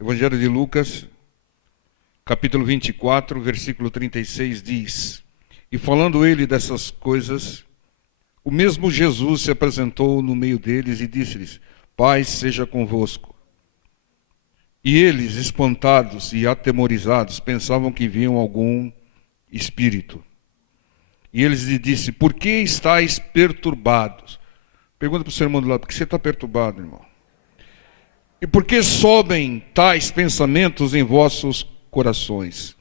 Evangelho de Lucas, capítulo 24, versículo 36 diz: E falando ele dessas coisas, o mesmo Jesus se apresentou no meio deles e disse-lhes: Paz seja convosco. E eles, espantados e atemorizados, pensavam que viam algum espírito. E eles lhe disse: Por que estáis perturbados? Pergunta para o seu irmão do lado: por que você está perturbado, irmão? E por que sobem tais pensamentos em vossos corações?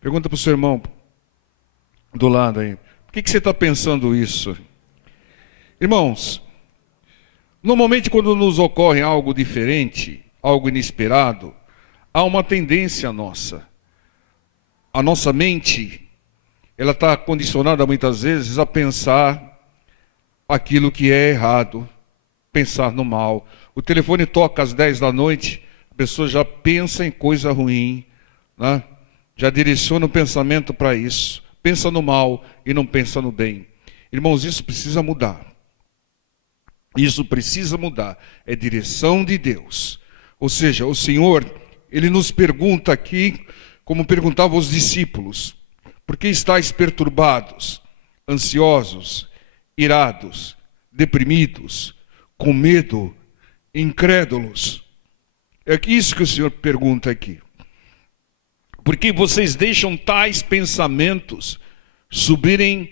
Pergunta para o seu irmão do lado aí: por que você está pensando isso? Irmãos, normalmente quando nos ocorre algo diferente, algo inesperado, há uma tendência nossa. A nossa mente, ela está condicionada muitas vezes a pensar aquilo que é errado, pensar no mal. O telefone toca às 10 da noite, a pessoa já pensa em coisa ruim, né? Já direciona o pensamento para isso. Pensa no mal e não pensa no bem. Irmãos, isso precisa mudar. Isso precisa mudar. É direção de Deus. Ou seja, o Senhor, Ele nos pergunta aqui, como perguntava aos discípulos: por que estáis perturbados, ansiosos, irados, deprimidos, com medo, incrédulos? É isso que o Senhor pergunta aqui. Por que vocês deixam tais pensamentos subirem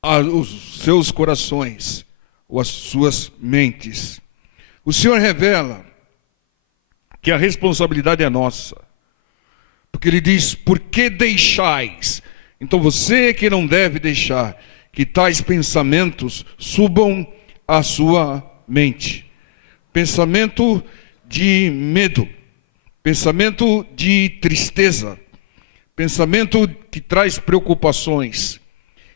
aos seus corações, ou às suas mentes? O Senhor revela que a responsabilidade é nossa. Porque Ele diz: por que deixais? Então você que não deve deixar que tais pensamentos subam à sua mente. Pensamento de medo, pensamento de tristeza, pensamento que traz preocupações.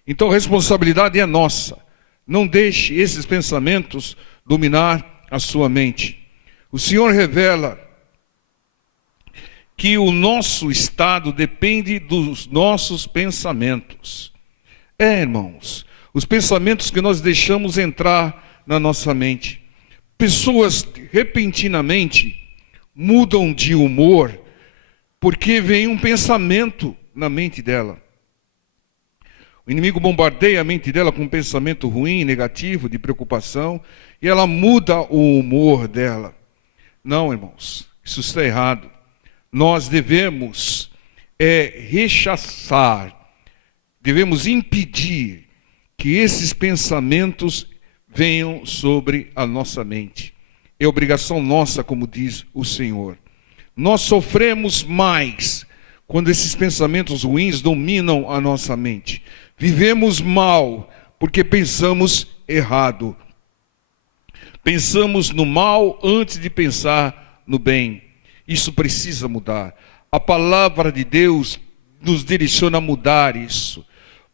Então a responsabilidade é nossa. Não deixe esses pensamentos dominar a sua mente. O Senhor revela que o nosso estado depende dos nossos pensamentos. Irmãos, os pensamentos que nós deixamos entrar na nossa mente. Pessoas repentinamente mudam de humor porque vem um pensamento na mente dela. O inimigo bombardeia a mente dela com um pensamento ruim, negativo, de preocupação, e ela muda o humor dela. Não, irmãos, isso está errado. Nós devemos rechaçar, devemos impedir que esses pensamentos venham sobre a nossa mente. É obrigação nossa, como diz o Senhor. Nós sofremos mais quando esses pensamentos ruins dominam a nossa mente. Vivemos mal porque pensamos errado. Pensamos no mal antes de pensar no bem. Isso precisa mudar. A palavra de Deus nos direciona a mudar isso.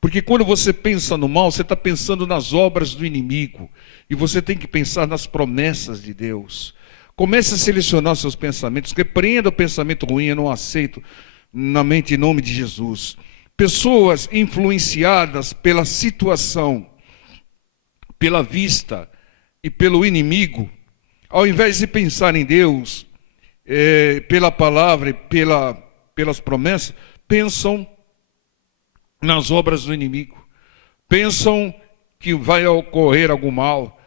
Porque quando você pensa no mal, você está pensando nas obras do inimigo. E você tem que pensar nas promessas de Deus. Comece a selecionar seus pensamentos. Repreenda o pensamento ruim, eu não aceito na mente em nome de Jesus. Pessoas influenciadas pela situação, pela vista e pelo inimigo, ao invés de pensar em Deus, pela palavra e pelas promessas, pensam nas obras do inimigo. Pensam que vai ocorrer algum mal.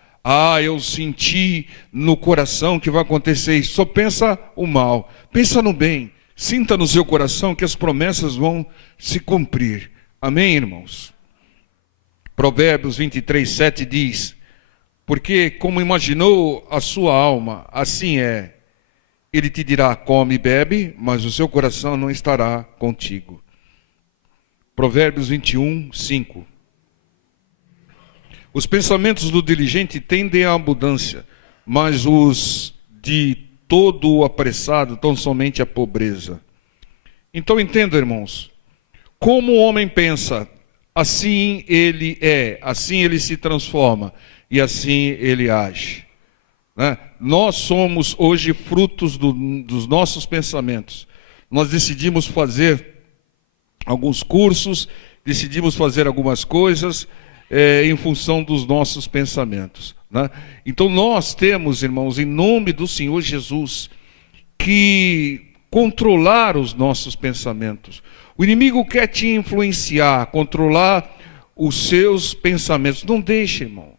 Eu senti no coração que vai acontecer isso. Só pensa o mal. Pensa no bem. Sinta no seu coração que as promessas vão se cumprir. Amém, irmãos? Provérbios 23, 7 diz: porque como imaginou a sua alma, assim é. Ele te dirá: come e bebe, mas o seu coração não estará contigo. Provérbios 21, 5. Os pensamentos do diligente tendem à abundância, mas os de todo o apressado tão somente à pobreza. Então entenda, irmãos, como o homem pensa, assim ele é, assim ele se transforma e assim ele age. Nós somos hoje frutos dos nossos pensamentos. Nós decidimos fazer alguns cursos, decidimos fazer algumas coisas em função dos nossos pensamentos. Então nós temos, irmãos, em nome do Senhor Jesus, que controlar os nossos pensamentos. O inimigo quer te influenciar, controlar os seus pensamentos. Não deixe, irmão.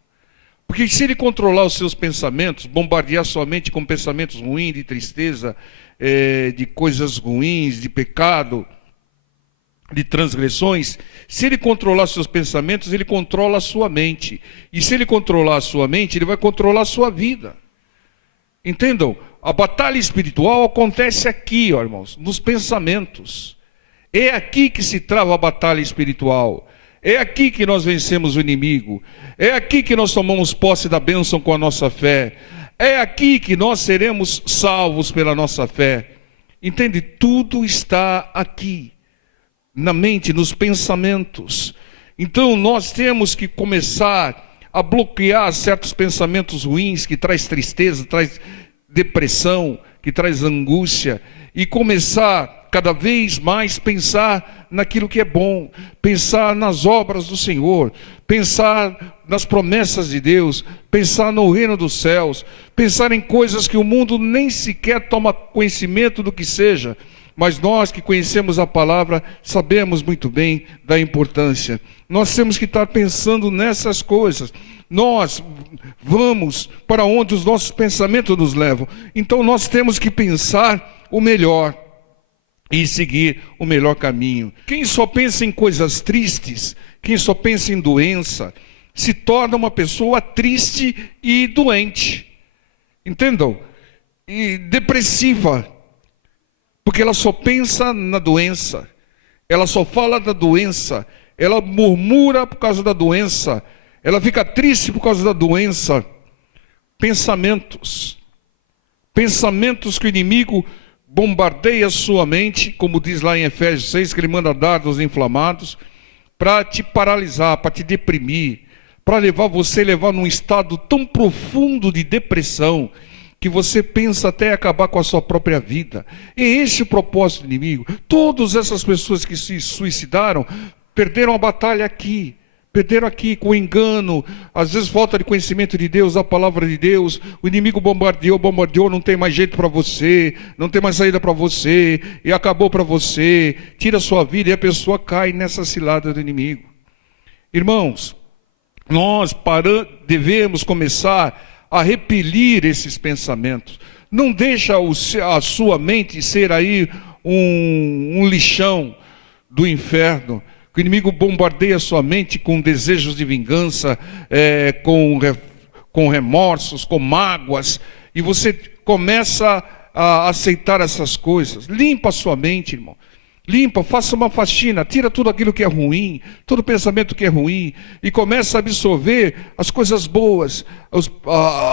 Porque se ele controlar os seus pensamentos, bombardear sua mente com pensamentos ruins, de tristeza, de coisas ruins, de pecado, de transgressões, se ele controlar seus pensamentos, ele controla a sua mente. E se ele controlar a sua mente, ele vai controlar a sua vida. Entendam? A batalha espiritual acontece aqui, ó, irmãos, nos pensamentos. É aqui que se trava a batalha espiritual. É aqui que nós vencemos o inimigo. É aqui que nós tomamos posse da bênção com a nossa fé. É aqui que nós seremos salvos pela nossa fé. Entende? Tudo está aqui, na mente, nos pensamentos. Então nós temos que começar a bloquear certos pensamentos ruins que traz tristeza, traz depressão, que traz angústia, e começar cada vez mais pensar naquilo que é bom, pensar nas obras do Senhor, pensar nas promessas de Deus, pensar no reino dos céus, pensar em coisas que o mundo nem sequer toma conhecimento do que seja, mas nós que conhecemos a palavra sabemos muito bem da importância. Nós temos que estar pensando nessas coisas. Nós vamos para onde os nossos pensamentos nos levam. Então nós temos que pensar o melhor e seguir o melhor caminho. Quem só pensa em coisas tristes, quem só pensa em doença, se torna uma pessoa triste e doente. Entendam? E depressiva. Porque ela só pensa na doença, ela só fala da doença, ela murmura por causa da doença, ela fica triste por causa da doença. Pensamentos que o inimigo bombardeia a sua mente, como diz lá em Efésios 6, que ele manda dardos inflamados, para te paralisar, para te deprimir, para levar num estado tão profundo de depressão, que você pensa até acabar com a sua própria vida. E esse é o propósito do inimigo. Todas essas pessoas que se suicidaram, perderam a batalha aqui. Perderam aqui com engano, às vezes falta de conhecimento de Deus, da palavra de Deus. O inimigo bombardeou, não tem mais jeito para você, não tem mais saída para você, e acabou para você, tira a sua vida, e a pessoa cai nessa cilada do inimigo. Irmãos, nós devemos começar a repelir esses pensamentos. Não deixa a sua mente ser aí um lixão do inferno. O inimigo bombardeia a sua mente com desejos de vingança, com remorsos, com mágoas, e você começa a aceitar essas coisas. Limpa a sua mente, irmão. Limpa, faça uma faxina, tira tudo aquilo que é ruim, todo pensamento que é ruim, e começa a absorver as coisas boas,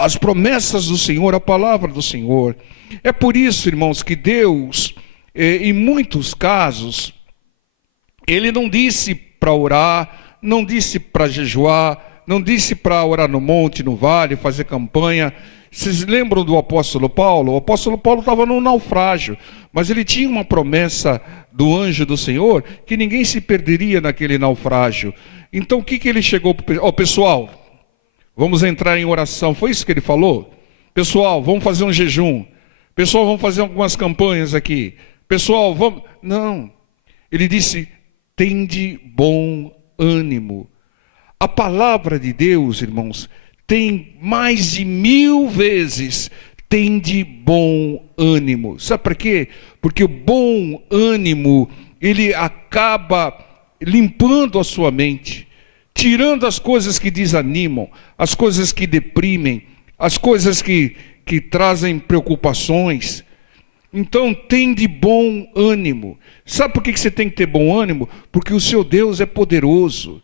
as promessas do Senhor, a palavra do Senhor. É por isso, irmãos, que Deus, em muitos casos, Ele não disse para orar, não disse para jejuar, não disse para orar no monte, no vale, fazer campanha. Vocês lembram do apóstolo Paulo? O apóstolo Paulo estava num naufrágio, mas ele tinha uma promessa do anjo do Senhor que ninguém se perderia naquele naufrágio. Então o que ele chegou para pessoal, vamos entrar em oração. Foi isso que ele falou? Pessoal, vamos fazer um jejum. Pessoal, vamos fazer algumas campanhas aqui. Pessoal, vamos... Não. Ele disse, tende bom ânimo. A palavra de Deus, irmãos, tem mais de 1000 vezes, tende bom ânimo. Sabe por quê? Porque o bom ânimo, ele acaba limpando a sua mente, tirando as coisas que desanimam, as coisas que deprimem, as coisas que trazem preocupações. Então, tende bom ânimo. Sabe por que você tem que ter bom ânimo? Porque o seu Deus é poderoso,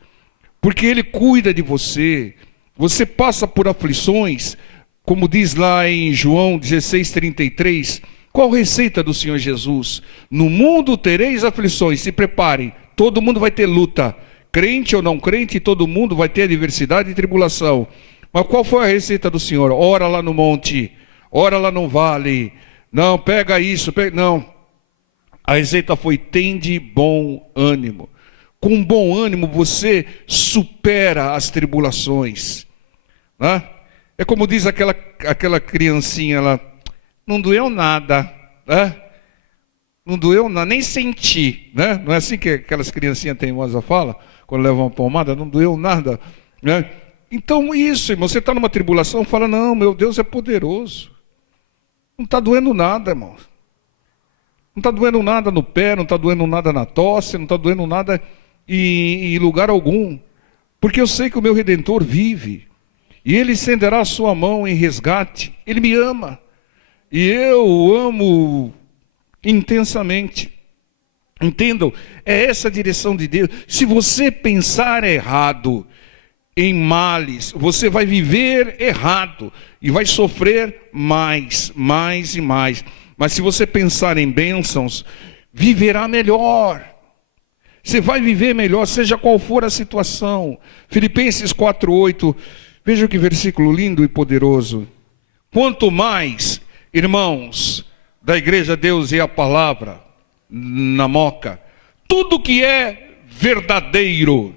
porque Ele cuida de você. Você passa por aflições, como diz lá em João 16:33, qual a receita do Senhor Jesus? No mundo tereis aflições, se preparem, todo mundo vai ter luta, crente ou não crente, todo mundo vai ter adversidade e tribulação. Mas qual foi a receita do Senhor? Ora lá no monte, ora lá no vale, não, pega isso, não. A receita foi, tende bom ânimo. Com bom ânimo você supera as tribulações. Né? É como diz aquela criancinha lá, não doeu nada, né? Não doeu nada, nem senti, né? Não é assim que aquelas criancinhas teimosas falam, quando levam uma palmada, não doeu nada, né? Então isso, irmão, você está numa tribulação, fala, não, meu Deus é poderoso. Não está doendo nada, irmão. Não está doendo nada no pé, não está doendo nada na tosse, não está doendo nada em lugar algum. Porque eu sei que o meu Redentor vive. E Ele estenderá a sua mão em resgate. Ele me ama. E eu o amo intensamente. Entendam? É essa a direção de Deus. Se você pensar errado, em males, você vai viver errado. E vai sofrer mais e mais. Mas se você pensar em bênçãos, viverá melhor. Você vai viver melhor, seja qual for a situação. Filipenses 4:8, veja que versículo lindo e poderoso. Quanto mais, irmãos, da igreja Deus e a palavra, na Moca, tudo que é verdadeiro,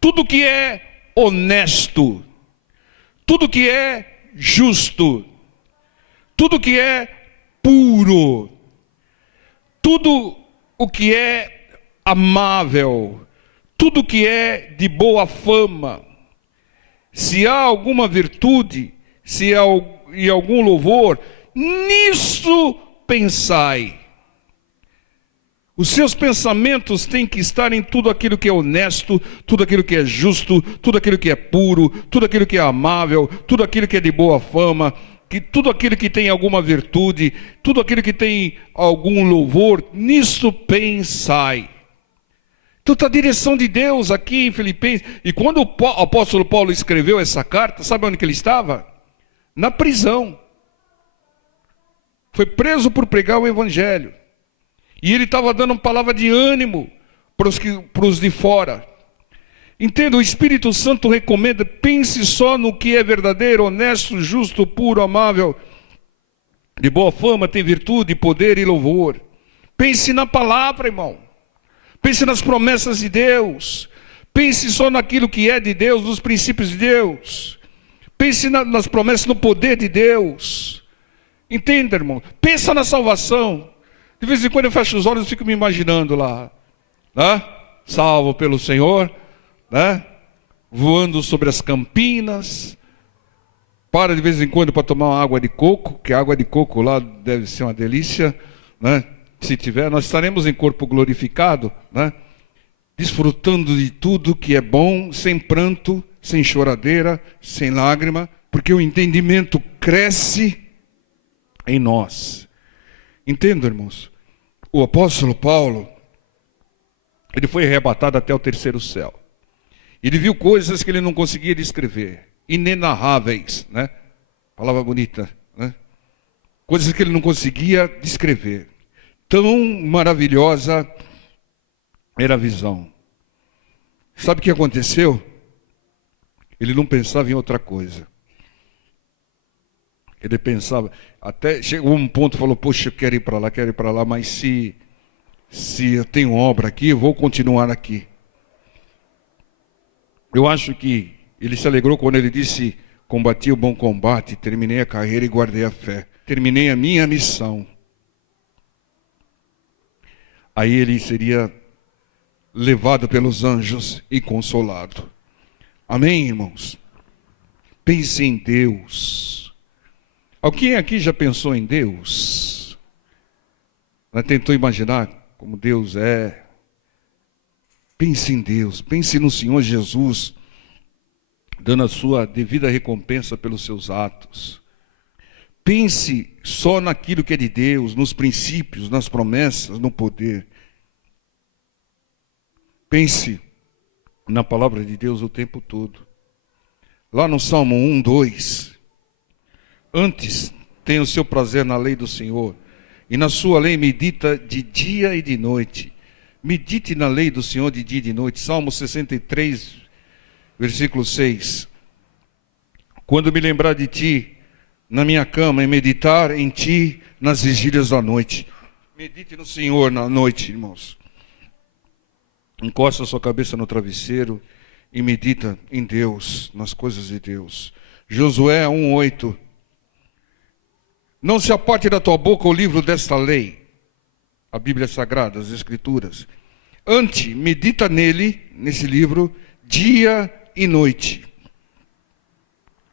tudo que é honesto, tudo que é justo, tudo que é puro, tudo o que é amável, tudo que é de boa fama, se há alguma virtude, se há algum louvor, nisso pensai. Os seus pensamentos têm que estar em tudo aquilo que é honesto, tudo aquilo que é justo, tudo aquilo que é puro, tudo aquilo que é amável, tudo aquilo que é de boa fama, tudo aquilo que tem alguma virtude, tudo aquilo que tem algum louvor, nisso pensai. Então está a direção de Deus aqui em Filipenses. E quando o apóstolo Paulo escreveu essa carta, sabe onde que ele estava? Na prisão. Foi preso por pregar o evangelho. E ele estava dando uma palavra de ânimo para os de fora. Entenda, o Espírito Santo recomenda, pense só no que é verdadeiro, honesto, justo, puro, amável, de boa fama, tem virtude, poder e louvor. Pense na palavra, irmão. Pense nas promessas de Deus. Pense só naquilo que é de Deus, nos princípios de Deus. Pense nas promessas, no poder de Deus. Entenda, irmão. Pensa na salvação. De vez em quando eu fecho os olhos e fico me imaginando lá, né? Salvo pelo Senhor, né? Voando sobre as campinas. Para de vez em quando para tomar uma água de coco, que a água de coco lá deve ser uma delícia, né? Se tiver, nós estaremos em corpo glorificado, né? Desfrutando de tudo que é bom, sem pranto, sem choradeira, sem lágrima, porque o entendimento cresce em nós. Entendo, irmãos? O apóstolo Paulo, ele foi arrebatado até o terceiro céu. Ele viu coisas que ele não conseguia descrever, inenarráveis, né? Palavra bonita, né? Coisas que ele não conseguia descrever. Tão maravilhosa era a visão. Sabe o que aconteceu? Ele não pensava em outra coisa. Ele pensava, até chegou um ponto, falou, poxa, eu quero ir para lá, mas se eu tenho obra aqui, eu vou continuar aqui. Eu acho que ele se alegrou quando ele disse, combati o bom combate, terminei a carreira e guardei a fé. Terminei a minha missão. Aí ele seria levado pelos anjos e consolado. Amém, irmãos? Pense em Deus. Alguém aqui já pensou em Deus? Tentou imaginar como Deus é? Pense em Deus, pense no Senhor Jesus, dando a sua devida recompensa pelos seus atos. Pense só naquilo que é de Deus, nos princípios, nas promessas, no poder. Pense na palavra de Deus o tempo todo. Lá no Salmo 1, 2. Antes, tenha o seu prazer na lei do Senhor, e na sua lei medita de dia e de noite. Medite na lei do Senhor de dia e de noite. Salmo 63, versículo 6. Quando me lembrar de ti na minha cama e meditar em ti nas vigílias da noite. Medite no Senhor na noite, irmãos. Encosta a sua cabeça no travesseiro e medita em Deus, nas coisas de Deus. Josué 1:8. Não se aparte da tua boca o livro desta lei, a Bíblia Sagrada, as Escrituras. Antes, medita nele, nesse livro, dia e noite,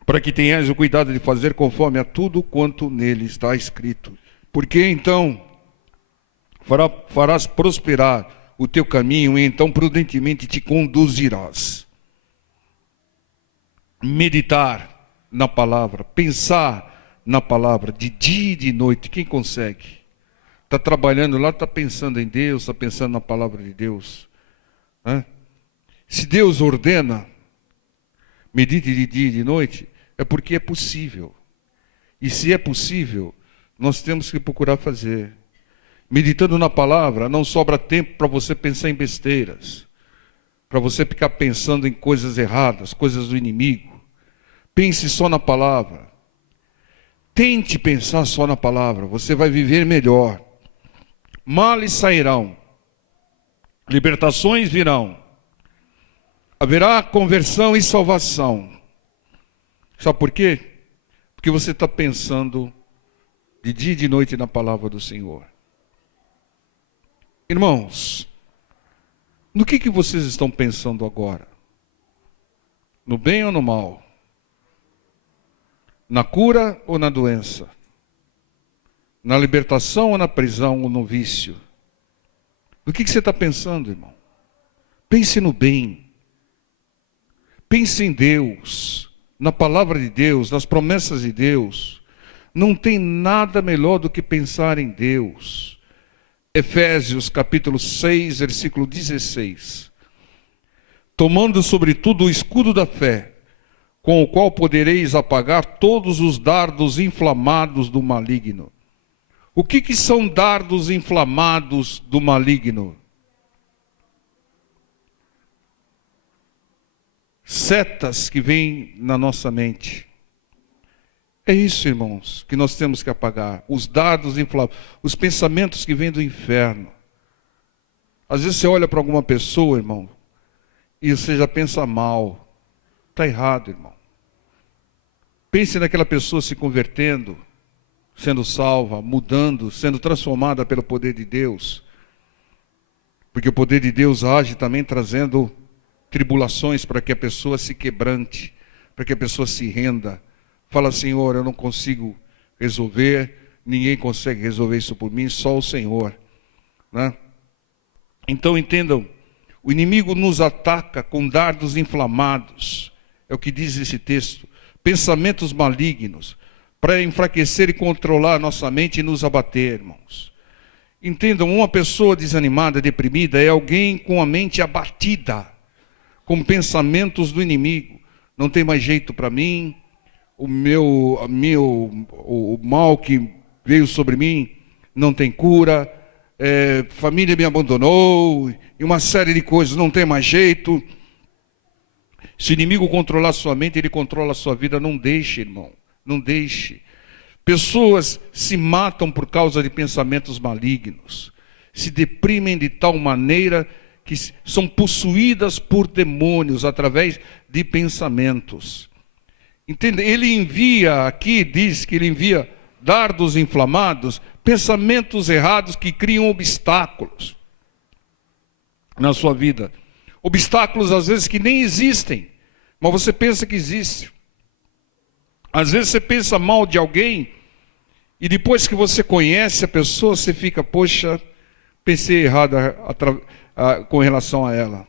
para que tenhas o cuidado de fazer conforme a tudo quanto nele está escrito. Porque então farás prosperar o teu caminho, e então prudentemente te conduzirás. Meditar na palavra, pensar na palavra, de dia e de noite. Quem consegue? Está trabalhando lá, está pensando em Deus, está pensando na palavra de Deus. Se Deus ordena, medite de dia e de noite, é porque é possível. E se é possível, nós temos que procurar fazer. Meditando na palavra, não sobra tempo para você pensar em besteiras, para você ficar pensando em coisas erradas, coisas do inimigo. Pense só na palavra. Tente pensar só na palavra, você vai viver melhor. Males sairão, libertações virão, haverá conversão e salvação. Sabe por quê? Porque você está pensando de dia e de noite na palavra do Senhor. Irmãos, no que vocês estão pensando agora? No bem ou no mal? Na cura ou na doença? Na libertação ou na prisão ou no vício? No que você está pensando, irmão? Pense no bem. Pense em Deus, na palavra de Deus, nas promessas de Deus. Não tem nada melhor do que pensar em Deus. Efésios capítulo 6, versículo 16. Tomando sobretudo o escudo da fé, com o qual podereis apagar todos os dardos inflamados do maligno. O que são dardos inflamados do maligno? Setas que vêm na nossa mente. É isso, irmãos, que nós temos que apagar. Os dardos inflamados, os pensamentos que vêm do inferno. Às vezes você olha para alguma pessoa, irmão, e você já pensa mal. Está errado, irmão. Pense naquela pessoa se convertendo, sendo salva, mudando, sendo transformada pelo poder de Deus. Porque o poder de Deus age também trazendo tribulações para que a pessoa se quebrante, para que a pessoa se renda. Fala, Senhor, eu não consigo resolver, ninguém consegue resolver isso por mim, só o Senhor. Então entendam, o inimigo nos ataca com dardos inflamados, é o que diz esse texto, pensamentos malignos, para enfraquecer e controlar a nossa mente e nos abater, irmãos. Entendam, uma pessoa desanimada, deprimida, é alguém com a mente abatida, com pensamentos do inimigo. Não tem mais jeito para mim, o mal que veio sobre mim não tem cura, família me abandonou, e uma série de coisas, não tem mais jeito. Se o inimigo controlar sua mente, ele controla a sua vida. Não deixe, irmão, não deixe. Pessoas se matam por causa de pensamentos malignos, se deprimem de tal maneira que são possuídas por demônios através de pensamentos. Entende? Ele envia, aqui diz que ele envia dardos inflamados, pensamentos errados que criam obstáculos na sua vida. Obstáculos às vezes que nem existem, mas você pensa que existe. Às vezes você pensa mal de alguém e depois que você conhece a pessoa, você fica, poxa, pensei errado com relação a ela.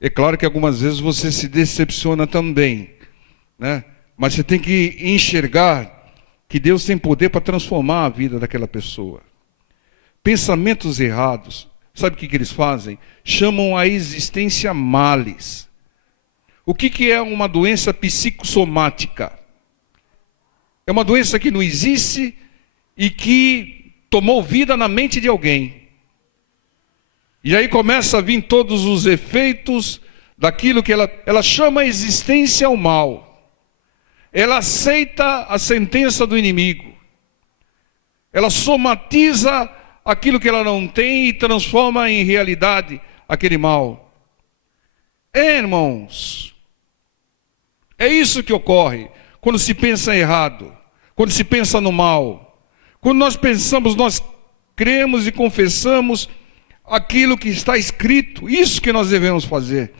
É claro que algumas vezes você se decepciona também, né? Mas você tem que enxergar que Deus tem poder para transformar a vida daquela pessoa. Pensamentos errados, sabe o que eles fazem? Chamam a existência males. O que é uma doença psicossomática? É uma doença que não existe e que tomou vida na mente de alguém. E aí começa a vir todos os efeitos daquilo que ela chama a existência ao mal. Ela aceita a sentença do inimigo. Ela somatiza aquilo que ela não tem e transforma em realidade aquele mal. Irmãos, é isso que ocorre quando se pensa errado, quando se pensa no mal. Quando nós pensamos, nós cremos e confessamos aquilo que está escrito. Isso que nós devemos fazer.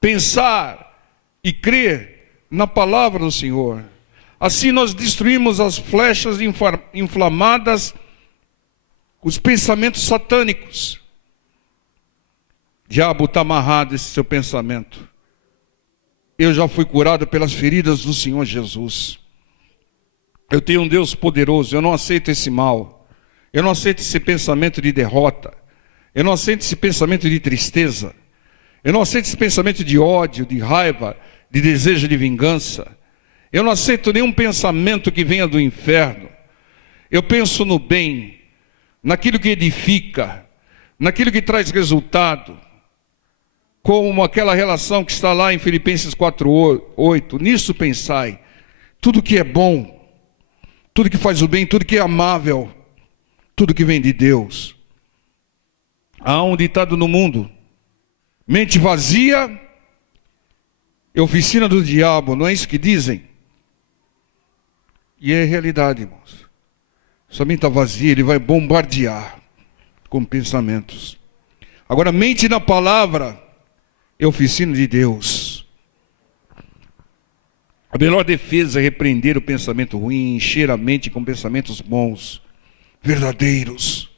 Pensar e crer na palavra do Senhor. Assim nós destruímos as flechas inflamadas, os pensamentos satânicos. Diabo, está amarrado esse seu pensamento. Eu já fui curado pelas feridas do Senhor Jesus. Eu tenho um Deus poderoso, eu não aceito esse mal. Eu não aceito esse pensamento de derrota. Eu não aceito esse pensamento de tristeza. Eu não aceito esse pensamento de ódio, de raiva, de desejo de vingança. Eu não aceito nenhum pensamento que venha do inferno. Eu penso no bem, naquilo que edifica, naquilo que traz resultado. Como aquela relação que está lá em Filipenses 4:8. Nisso pensai, tudo que é bom, tudo que faz o bem, tudo que é amável, tudo que vem de Deus. Há um ditado no mundo: mente vazia é oficina do diabo, não é isso que dizem? E é realidade, irmãos. Sua mente está vazia, ele vai bombardear com pensamentos. Agora, mente na palavra é oficina de Deus. A melhor defesa é repreender o pensamento ruim, encher a mente com pensamentos bons, verdadeiros.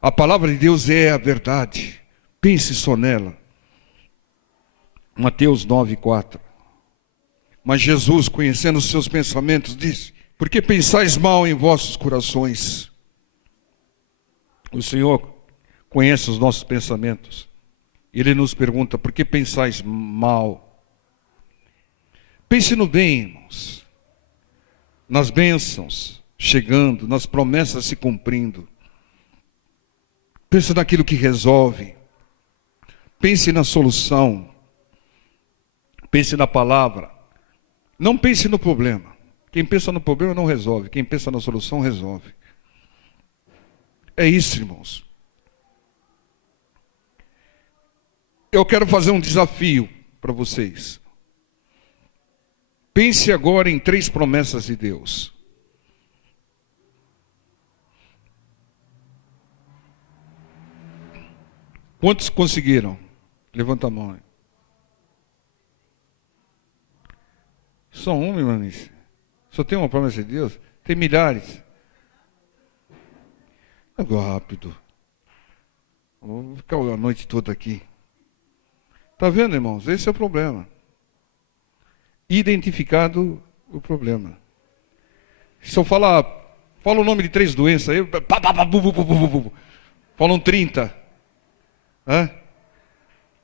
A palavra de Deus é a verdade. Pense só nela. Mateus 9:4. Mas Jesus, conhecendo os seus pensamentos, disse: por que pensais mal em vossos corações? O Senhor conhece os nossos pensamentos. Ele nos pergunta: por que pensais mal? Pense no bem, irmãos. Nas bênçãos chegando, nas promessas se cumprindo. Pense naquilo que resolve. Pense na solução. Pense na palavra. Não pense no problema. Quem pensa no problema não resolve. Quem pensa na solução resolve. É isso, irmãos. Eu quero fazer um desafio para vocês. Pense agora em 3 promessas de Deus. Quantos conseguiram? Levanta a mão. Só uma, irmãs. Só tem uma promessa de Deus? Tem milhares. Agora rápido. Vou ficar a noite toda aqui. Está vendo, irmãos? Esse é o problema. Identificado o problema. Se eu falar, fala o nome de 3 doenças aí, falam 30.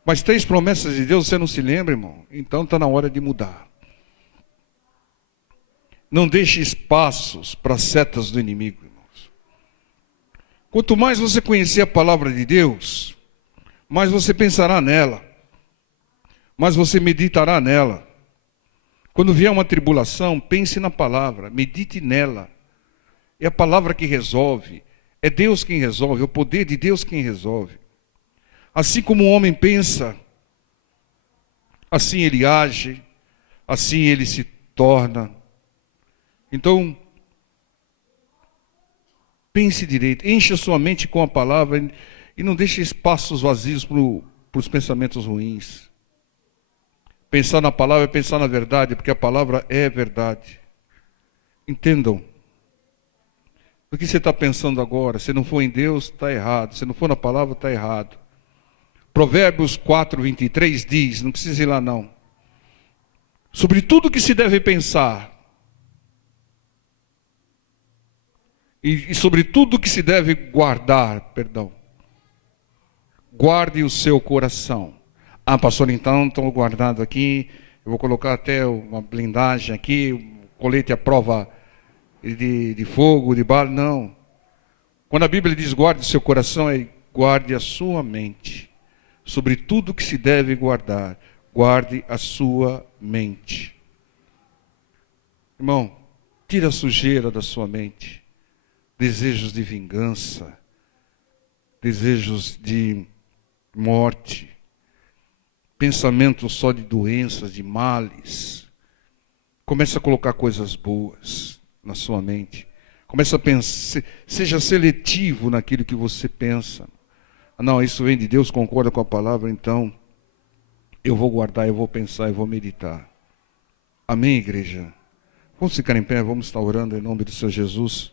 Mas 3 promessas de Deus você não se lembra, irmão? Então está na hora de mudar. Não deixe espaços para setas do inimigo, irmãos. Quanto mais você conhecer a palavra de Deus, mais você pensará nela, mais você meditará nela. Quando vier uma tribulação, pense na palavra, medite nela. É a palavra que resolve, é Deus quem resolve, é o poder de Deus quem resolve. Assim como o homem pensa, assim ele age, assim ele se torna. Então, pense direito, encha sua mente com a palavra e não deixe espaços vazios para os pensamentos ruins. Pensar na palavra é pensar na verdade, porque a palavra é verdade. Entendam. O que você está pensando agora? Se não for em Deus, está errado. Se não for na palavra, está errado. Provérbios 4:23 diz, não precisa ir lá não. Sobre tudo que se deve pensar, e sobre tudo que se deve guardar, guarde o seu coração. Ah, pastor, então estou guardado aqui, eu vou colocar até uma blindagem aqui, um colete à prova de fogo, de bala. Não. Quando a Bíblia diz guarde o seu coração, é guarde a sua mente. Sobre tudo que se deve guardar, guarde a sua mente. Irmão, tira a sujeira da sua mente. Desejos de vingança, desejos de morte, pensamentos só de doenças, de males. Comece a colocar coisas boas na sua mente. Comece a pensar, seja seletivo naquilo que você pensa. Não, isso vem de Deus, concorda com a palavra, então eu vou guardar, eu vou pensar, eu vou meditar. Amém, igreja? Vamos ficar em pé, vamos estar orando em nome do Senhor Jesus.